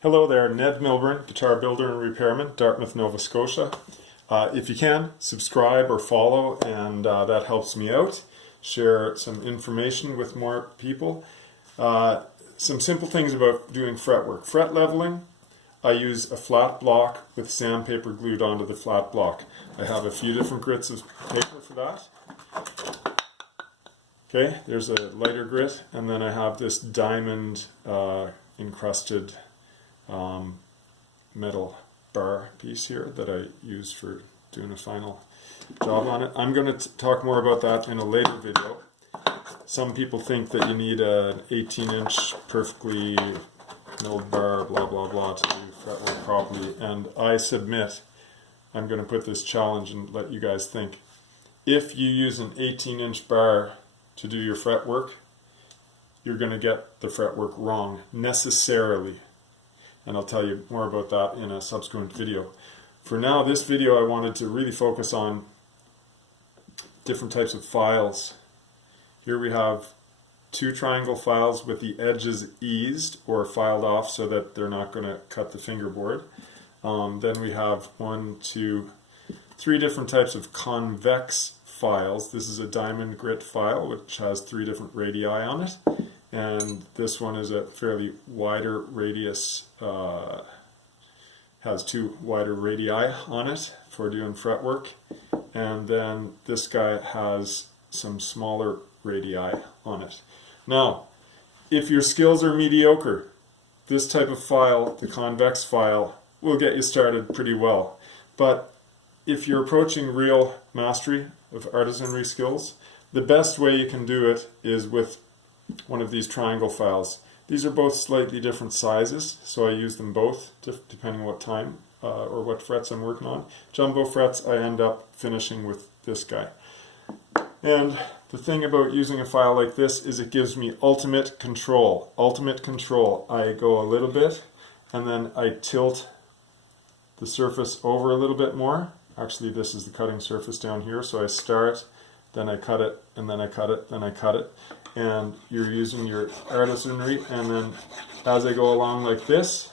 Hello there, Ned Milburn, guitar builder and repairman, Dartmouth, Nova Scotia. If you can, subscribe or follow, and that helps me out. Share some information with more people. Some simple things about doing fretwork. Fret leveling, I use a flat block with sandpaper glued onto the flat block. I have a few different grits of paper for that. Okay, there's a lighter grit, and then I have this diamond encrusted metal bar piece here that I use for doing a final job on it. I'm going to talk more about that in a later video. Some people think that you need an 18-inch perfectly milled bar, blah blah blah, to do fretwork properly, and I submit, I'm going to put this challenge and let you guys think. If you use an 18-inch bar to do your fretwork, you're going to get the fretwork wrong necessarily. And I'll tell you more about that in a subsequent video. For now, this video I wanted to really focus on different types of files. Here we have two triangle files with the edges eased or filed off so that they're not going to cut the fingerboard. Then we have 1, 2, 3 different types of convex files. This is a diamond grit file which has 3 different radii on it. And this one is a fairly wider radius, has 2 wider radii on it for doing fretwork. And then this guy has some smaller radii on it. Now, if your skills are mediocre, this type of file, the convex file, will get you started pretty well. But if you're approaching real mastery of artisanry skills, the best way you can do it is with one of these triangle files. These are both slightly different sizes, so I use them both depending what time or what frets I'm working on. Jumbo frets, I end up finishing with this guy. And the thing about using a file like this is it gives me ultimate control. Ultimate control. I go a little bit and then I tilt the surface over a little bit more. Actually, this is the cutting surface down here, so I start, then I cut it, and then I cut it, then I cut it. And you're using your artisanry, and then as I go along like this,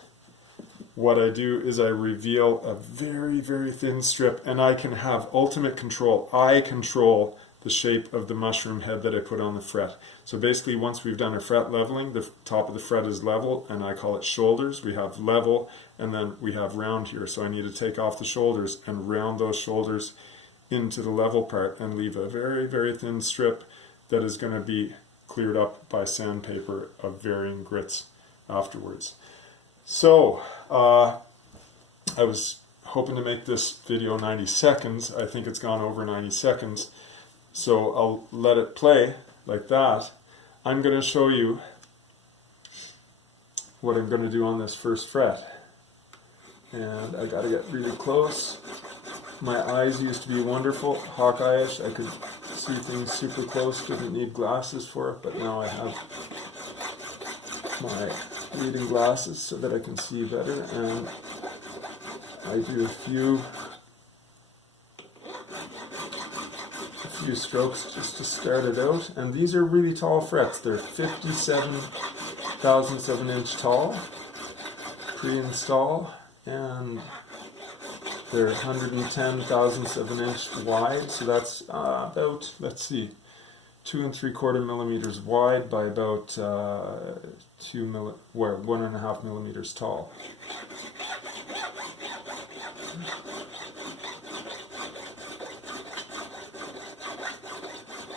what I do is I reveal a very, very thin strip, and I can have ultimate control. I control the shape of the mushroom head that I put on the fret. So basically, once we've done our fret leveling, the top of the fret is level, and I call it shoulders. We have level, and then we have round here. So I need to take off the shoulders and round those shoulders into the level part and leave a very, very thin strip that is going to be cleared up by sandpaper of varying grits afterwards. So, I was hoping to make this video 90 seconds. I think it's gone over 90 seconds. So I'll let it play like that. I'm going to show you what I'm going to do on this first fret. And I got to get really close. My eyes used to be wonderful, hawk-eye-ish. I could see things super close, didn't need glasses for it, but now I have my reading glasses so that I can see better, and I do a few strokes just to start it out. And these are really tall frets. They're 57 thousandths of an inch tall, pre-install, and they're 110 thousandths of an inch wide, so that's about, let's see, 2 3/4 millimeters wide by about 1.5 millimeters tall.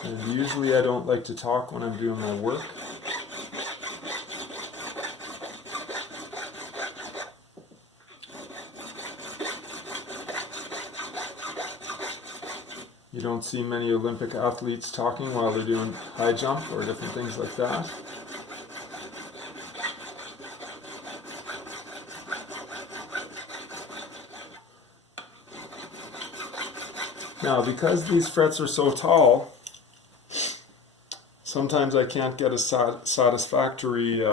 And usually I don't like to talk when I'm doing my work. You don't see many Olympic athletes talking while they're doing high jump or different things like that. Now, because these frets are so tall, sometimes I can't get a satisfactory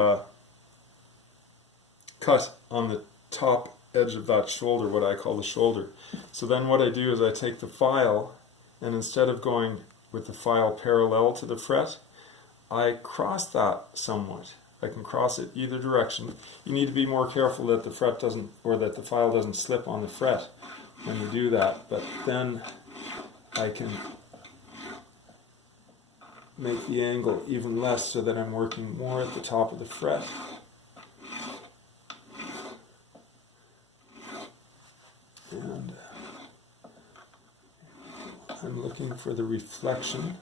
cut on the top edge of that shoulder, what I call the shoulder. So then what I do is I take the file, and instead of going with the file parallel to the fret, I cross that somewhat. I can cross it either direction. You need to be more careful that the fret doesn't, or that the file doesn't slip on the fret when you do that, but then I can make the angle even less so that I'm working more at the top of the fret. And I'm looking for the reflection.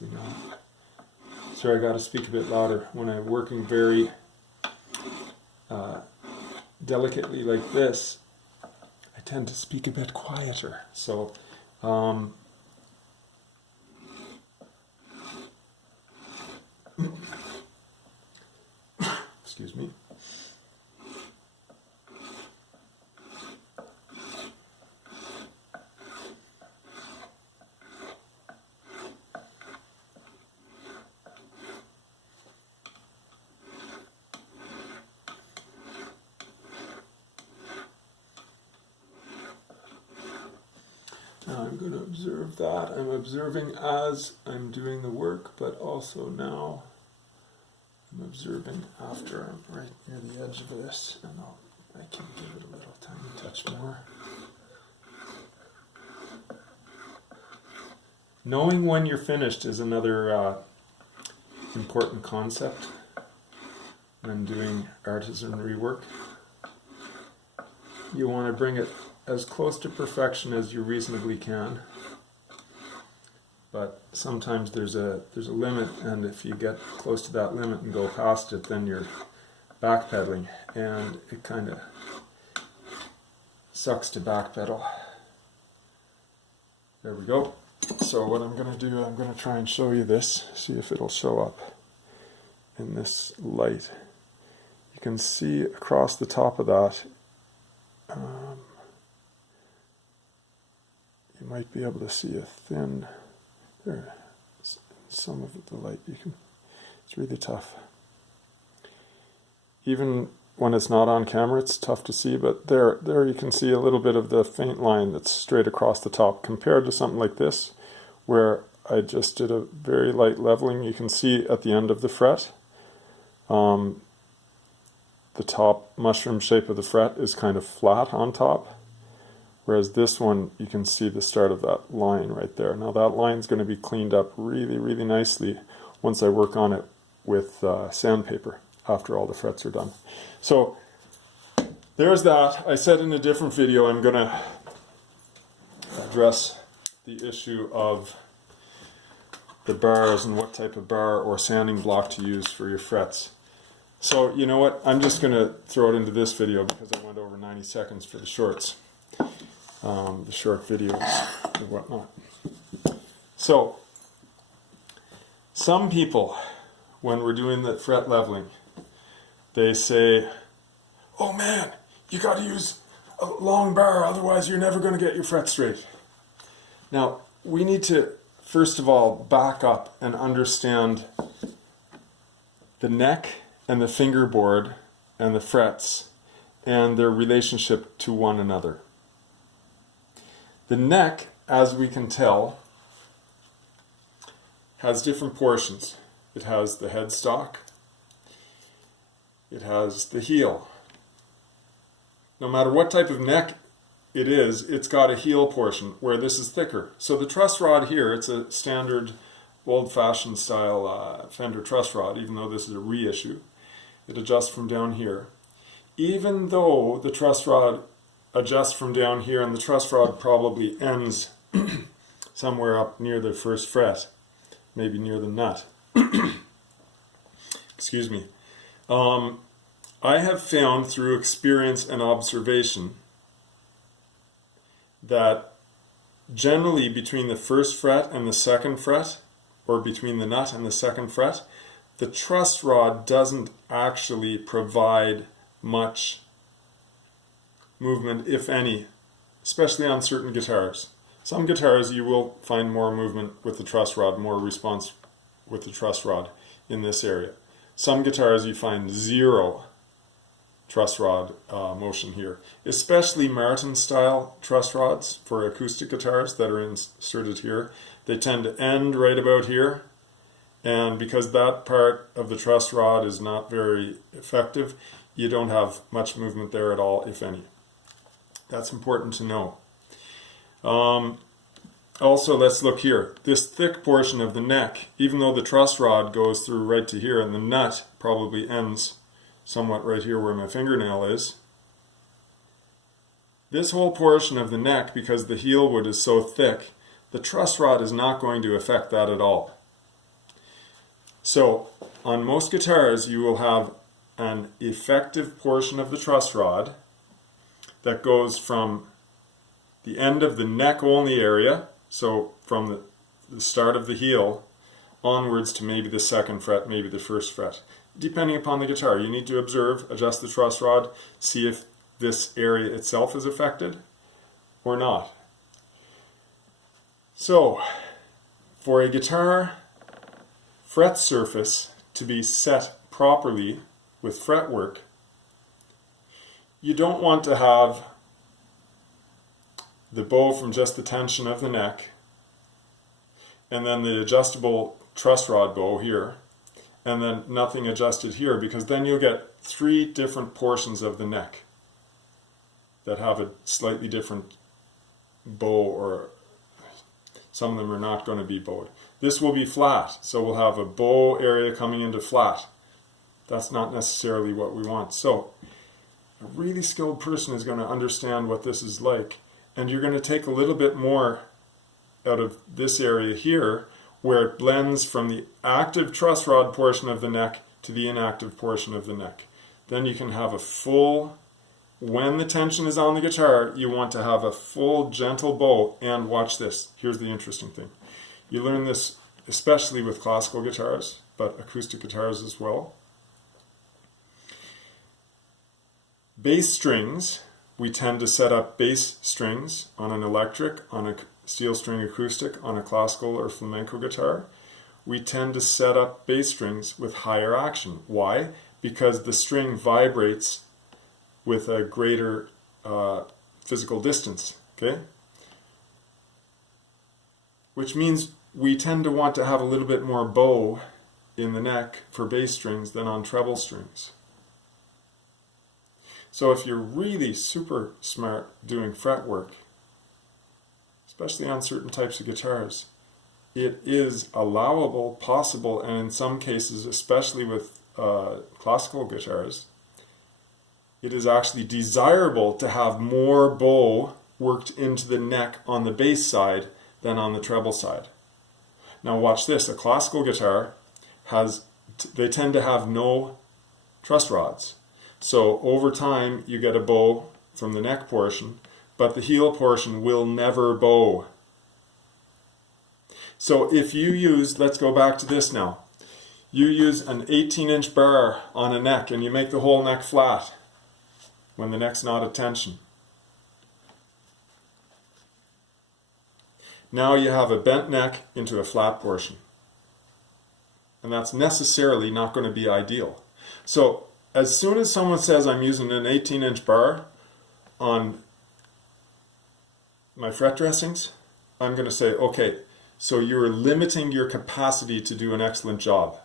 Now. Sorry, I got to speak a bit louder. When I'm working very delicately like this, I tend to speak a bit quieter. So, excuse me. Now I'm going to observe that. I'm observing as I'm doing the work, but also now I'm observing after I'm right near the edge of this, and I can give it a little tiny touch more. Knowing when you're finished is another important concept when doing artisanry work. You want to bring it as close to perfection as you reasonably can, but sometimes there's a limit, and if you get close to that limit and go past it, then you're backpedaling, and it kind of sucks to backpedal. There we go. So what I'm going to do, I'm going to try and show you this, see if it'll show up in this light. You can see across the top of that, you might be able to see a thin, there, some of the light, it's really tough. Even when it's not on camera, it's tough to see, but there you can see a little bit of the faint line that's straight across the top, compared to something like this, where I just did a very light leveling. You can see at the end of the fret, the top mushroom shape of the fret is kind of flat on top. Whereas this one, you can see the start of that line right there. Now that line's going to be cleaned up really, really nicely once I work on it with sandpaper after all the frets are done. So there's that. I said in a different video I'm going to address the issue of the bars and what type of bar or sanding block to use for your frets. So you know what? I'm just going to throw it into this video because I went over 90 seconds for the shorts. The short videos and whatnot. So, some people, when we're doing the fret leveling, they say, oh man, you got to use a long bar, otherwise you're never going to get your fret straight. Now, we need to, first of all, back up and understand the neck and the fingerboard and the frets and their relationship to one another. The neck, as we can tell, has different portions. It has the headstock, it has the heel. No matter what type of neck it is, it's got a heel portion where this is thicker. So the truss rod here, it's a standard old-fashioned style Fender truss rod, even though this is a reissue. It adjusts from down here. Even though the truss rod adjusts from down here, and the truss rod probably ends somewhere up near the first fret, maybe near the nut. Excuse me. I have found through experience and observation that generally between the first fret and the second fret, or between the nut and the second fret, the truss rod doesn't actually provide much movement, if any, especially on certain guitars. Some guitars you will find more movement with the truss rod, more response with the truss rod in this area. Some guitars you find zero truss rod motion here, especially Martin style truss rods for acoustic guitars that are inserted here. They tend to end right about here, and because that part of the truss rod is not very effective, you don't have much movement there at all, if any. That's important to know. Also, let's look here. This thick portion of the neck, even though the truss rod goes through right to here and the nut probably ends somewhat right here where my fingernail is, this whole portion of the neck, because the heel wood is so thick, the truss rod is not going to affect that at all. So on most guitars you will have an effective portion of the truss rod that goes from the end of the neck only area, so from the start of the heel onwards to maybe the 2nd fret, maybe the 1st fret. Depending upon the guitar, you need to observe, adjust the truss rod, see if this area itself is affected or not. So, for a guitar fret surface to be set properly with fretwork, you don't want to have the bow from just the tension of the neck and then the adjustable truss rod bow here, and then nothing adjusted here, because then you'll get 3 different portions of the neck that have a slightly different bow, or some of them are not going to be bowed. This will be flat, so we'll have a bow area coming into flat. That's not necessarily what we want. So a really skilled person is going to understand what this is like, and you're going to take a little bit more out of this area here, where it blends from the active truss rod portion of the neck to the inactive portion of the neck. Then you can have a full, when the tension is on the guitar, you want to have a full gentle bow. And watch this, here's the interesting thing. You learn this especially with classical guitars, but acoustic guitars as well. Bass strings, we tend to set up bass strings on an electric, on a steel string acoustic, on a classical or flamenco guitar. We tend to set up bass strings with higher action. Why? Because the string vibrates with a greater physical distance, okay? Which means we tend to want to have a little bit more bow in the neck for bass strings than on treble strings. So if you're really super smart doing fretwork, especially on certain types of guitars, it is allowable, possible, and in some cases, especially with classical guitars, it is actually desirable to have more bow worked into the neck on the bass side than on the treble side. Now watch this, a classical guitar they tend to have no truss rods. So over time you get a bow from the neck portion, but the heel portion will never bow. So if you use, let's go back to this now, you use an 18-inch bar on a neck and you make the whole neck flat when the neck's not at tension. Now you have a bent neck into a flat portion. And that's necessarily not going to be ideal. So as soon as someone says I'm using an 18-inch bar on my fret dressings, I'm going to say, okay, so you're limiting your capacity to do an excellent job.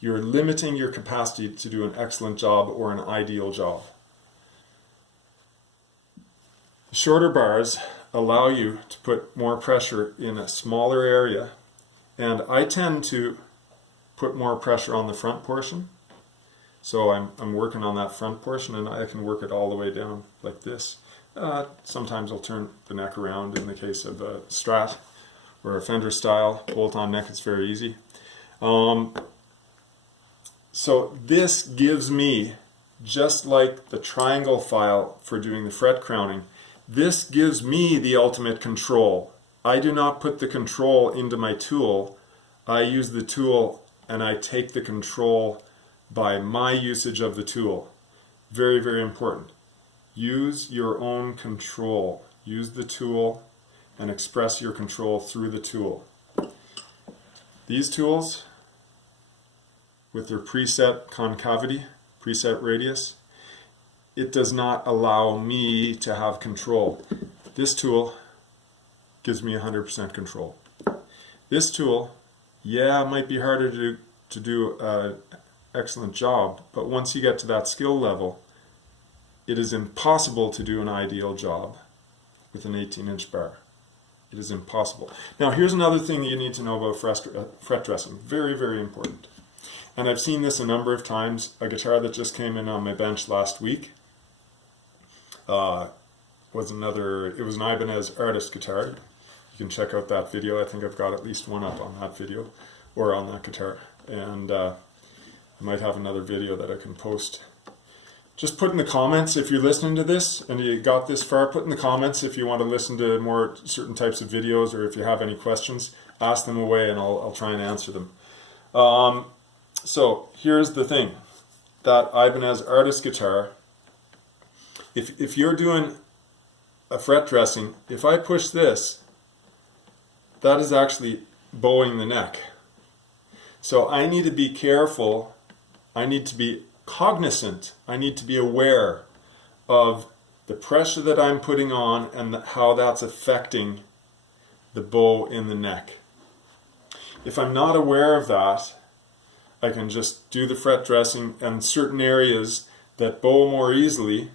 You're limiting your capacity to do an excellent job or an ideal job. Shorter bars allow you to put more pressure in a smaller area, and I tend to put more pressure on the front portion. So I'm working on that front portion, and I can work it all the way down like this. Sometimes I'll turn the neck around in the case of a Strat or a Fender style bolt-on neck. It's very easy. So this gives me, just like the triangle file for doing the fret crowning, this gives me the ultimate control. I do not put the control into my tool. I use the tool and I take the control by my usage of the tool. Very, very important. Use your own control. Use the tool and express your control through the tool. These tools, with their preset concavity, preset radius, it does not allow me to have control. This tool gives me 100% control. This tool, yeah, it might be harder to do an excellent job, but once you get to that skill level, it is impossible to do an ideal job with an 18-inch bar. It is impossible. Now, here's another thing that you need to know about fret dressing. Very, very important. And I've seen this a number of times. A guitar that just came in on my bench last week was an Ibanez artist guitar. You can check out that video. I think I've got at least one up on that video, or on that guitar. And I might have another video that I can post. Just put in the comments if you're listening to this and you got this far. Put in the comments if you want to listen to more certain types of videos, or if you have any questions, ask them away and I'll try and answer them. So here's the thing. That Ibanez artist guitar, if you're doing a fret dressing, if I push this, that is actually bowing the neck. So I need to be careful. I need to be cognizant. I need to be aware of the pressure that I'm putting on and how that's affecting the bow in the neck. If I'm not aware of that, I can just do the fret dressing, and certain areas that bow more easily,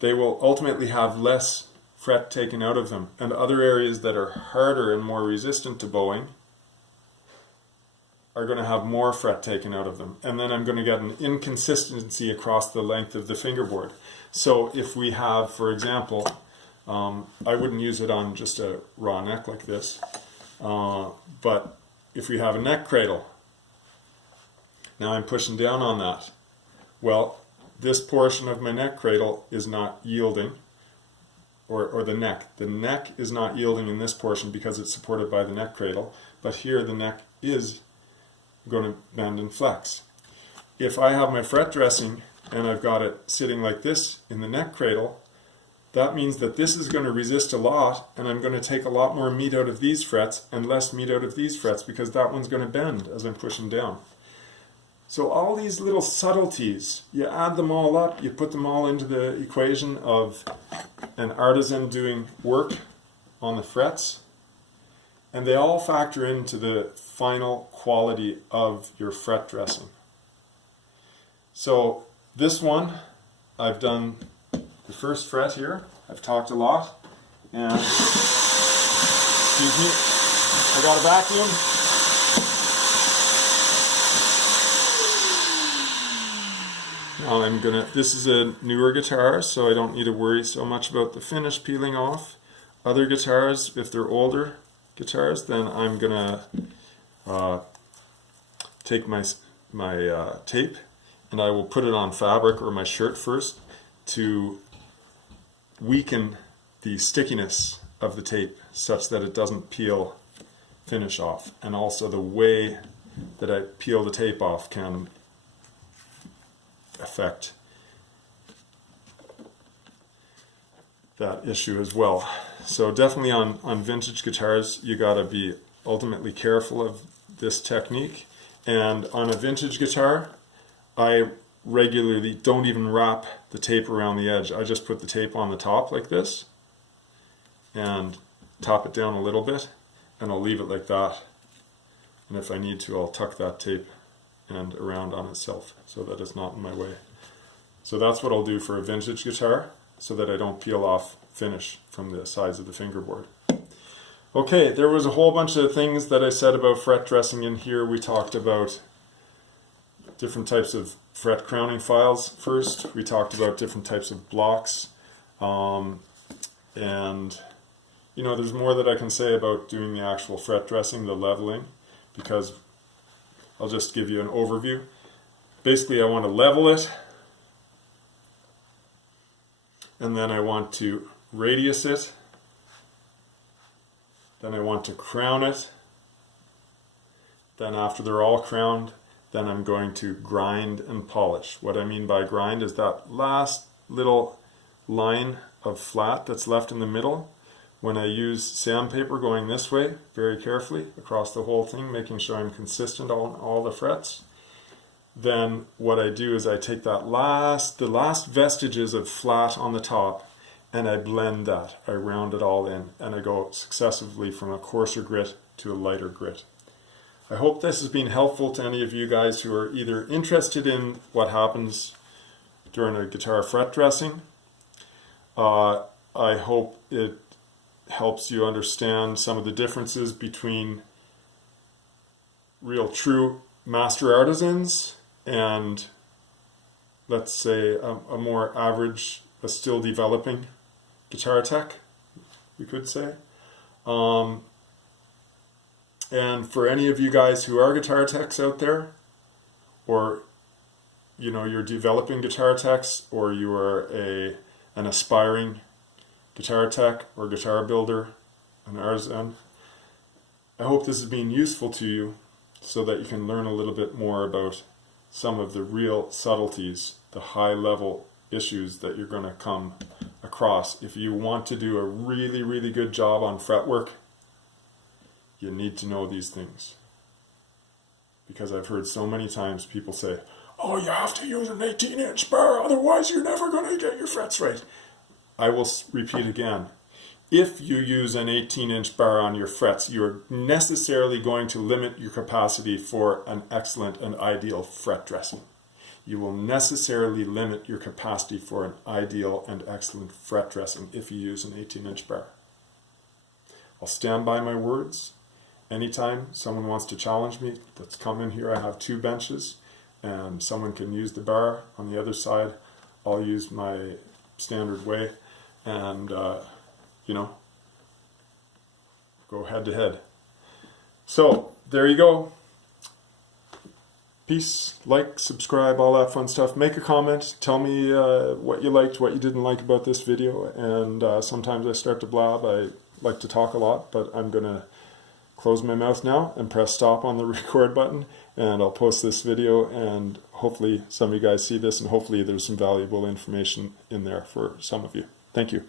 they will ultimately have less fret taken out of them, and other areas that are harder and more resistant to bowing are going to have more fret taken out of them, and then I'm going to get an inconsistency across the length of the fingerboard. So if we have, for example, I wouldn't use it on just a raw neck like this, but if we have a neck cradle, now I'm pushing down on that. Well, this portion of my neck cradle is not yielding, or the neck. The neck is not yielding in this portion because it's supported by the neck cradle, but here the neck is going to bend and flex. If I have my fret dressing and I've got it sitting like this in the neck cradle, that means that this is going to resist a lot, and I'm going to take a lot more meat out of these frets and less meat out of these frets, because that one's going to bend as I'm pushing down. So all these little subtleties, you add them all up, you put them all into the equation of an artisan doing work on the frets, and they all factor into the final quality of your fret dressing. So this one, I've done the first fret here. I've talked a lot, and excuse me, I got a vacuum. Now this is a newer guitar, so I don't need to worry so much about the finish peeling off. Other guitars, if they're older guitars, then I'm gonna take my tape and I will put it on fabric or my shirt first to weaken the stickiness of the tape such that it doesn't peel finish off. And also the way that I peel the tape off can affect that issue as well. So definitely on vintage guitars, you got to be ultimately careful of this technique. And on a vintage guitar, I regularly don't even wrap the tape around the edge. I just put the tape on the top like this and top it down a little bit, and I'll leave it like that. And if I need to, I'll tuck that tape and around on itself so that it's not in my way. So that's what I'll do for a vintage guitar, so that I don't peel off finish from the sides of the fingerboard. Okay, there was a whole bunch of things that I said about fret dressing in here. We talked about different types of fret crowning files first. We talked about different types of blocks. And you know, there's more that I can say about doing the actual fret dressing, the leveling, because I'll just give you an overview. Basically, I want to level it, and then I want to radius it, then I want to crown it, then after they're all crowned, then I'm going to grind and polish. What I mean by grind is that last little line of flat that's left in the middle. When I use sandpaper going this way, very carefully, across the whole thing, making sure I'm consistent on all the frets, then what I do is I take the last vestiges of flat on the top, and I blend that. I round it all in, and I go successively from a coarser grit to a lighter grit. I hope this has been helpful to any of you guys who are either interested in what happens during a guitar fret dressing. I hope it helps you understand some of the differences between real true master artisans and, let's say, a more average, a still developing guitar tech, we could say. And for any of you guys who are guitar techs out there, or you're developing guitar techs, or you are an aspiring guitar tech or guitar builder, an artisan, I hope this has been useful to you so that you can learn a little bit more about some of the real subtleties, the high level issues that you're going to come across. If you want to do a really, really good job on fretwork, you need to know these things. Because I've heard so many times people say, oh, you have to use an 18-inch bar, otherwise you're never going to get your frets right. I will repeat again. If you use an 18-inch bar on your frets, you're necessarily going to limit your capacity for an excellent and ideal fret dressing. You will necessarily limit your capacity for an ideal and excellent fret dressing if you use an 18-inch bar. I'll stand by my words. Anytime someone wants to challenge me, let's come in here. I have 2 benches, and someone can use the bar on the other side. I'll use my standard way, and go head to head. So there you go. Peace, like, subscribe, all that fun stuff. Make a comment. Tell me what you liked, what you didn't like about this video. And sometimes I start to blab. I like to talk a lot, but I'm going to close my mouth now and press stop on the record button, and I'll post this video, and hopefully some of you guys see this, and hopefully there's some valuable information in there for some of you. Thank you.